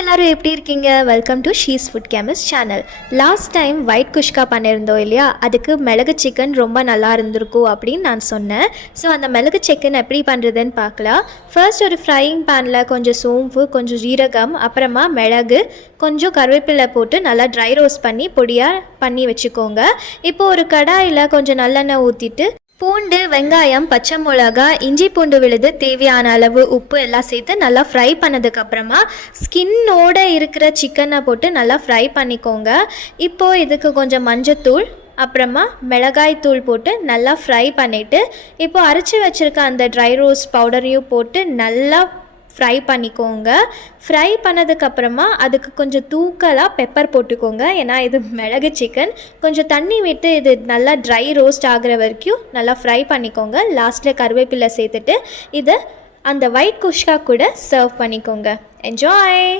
எல்லாரும் எப்படி இருக்கீங்க? Welcome to she's food chemist channel. Last time white kuska பண்ணியிருந்தோம் இல்லையா, அதுக்கு மிளகு சிக்கன் ரொம்ப நல்லா இருந்திருக்கும் அப்படின்னு நான் சொன்னேன். ஸோ அந்த மிளகு சிக்கன் எப்படி பண்ணுறதுன்னு பார்க்கலாம். ஃபர்ஸ்ட் ஒரு ஃப்ரையிங் பேனில் கொஞ்சம் சோம்பு, கொஞ்சம் ஜீரகம், அப்புறமா மிளகு, கொஞ்சம் கருவேப்பிலை போட்டு நல்லா ட்ரை ரோஸ்ட் பண்ணி பொடியாக பண்ணி வச்சுக்கோங்க. இப்போ ஒரு கடாயில் கொஞ்சம் நல்லெண்ணெய் ஊற்றிட்டு பூண்டு, வெங்காயம், பச்சை மிளகா, இஞ்சி பூண்டு விழுது, தேவையான அளவு உப்பு எல்லாம் சேர்த்து நல்லா ஃப்ரை பண்ணதுக்கப்புறமா ஸ்கின்னோட இருக்கிற சிக்கனை போட்டு நல்லா ஃப்ரை பண்ணிக்கோங்க. இப்போது இதுக்கு கொஞ்சம் மஞ்சத்தூள், அப்புறமா மிளகாய் தூள் போட்டு நல்லா ஃப்ரை பண்ணிவிட்டு இப்போது அரைச்சி வச்சுருக்க அந்த ட்ரை ரோஸ்ட் பவுடரையும் போட்டு நல்லா ஃப்ரை பண்ணிக்கோங்க. ஃப்ரை பண்ணதுக்கப்புறமா அதுக்கு கொஞ்சம் தூக்கலாக பெப்பர் போட்டுக்கோங்க. ஏன்னா இது மிளகு சிக்கன். கொஞ்சம் தண்ணி விட்டு இது நல்லா ட்ரை ரோஸ்ட் ஆகிற வரைக்கும் நல்லா ஃப்ரை பண்ணிக்கோங்க. லாஸ்ட்டில் கருவேப்பிலை சேர்த்துட்டு இதை அந்த ஒயிட் குஷ்கா கூட சர்வ் பண்ணிக்கோங்க. என்ஜாய்.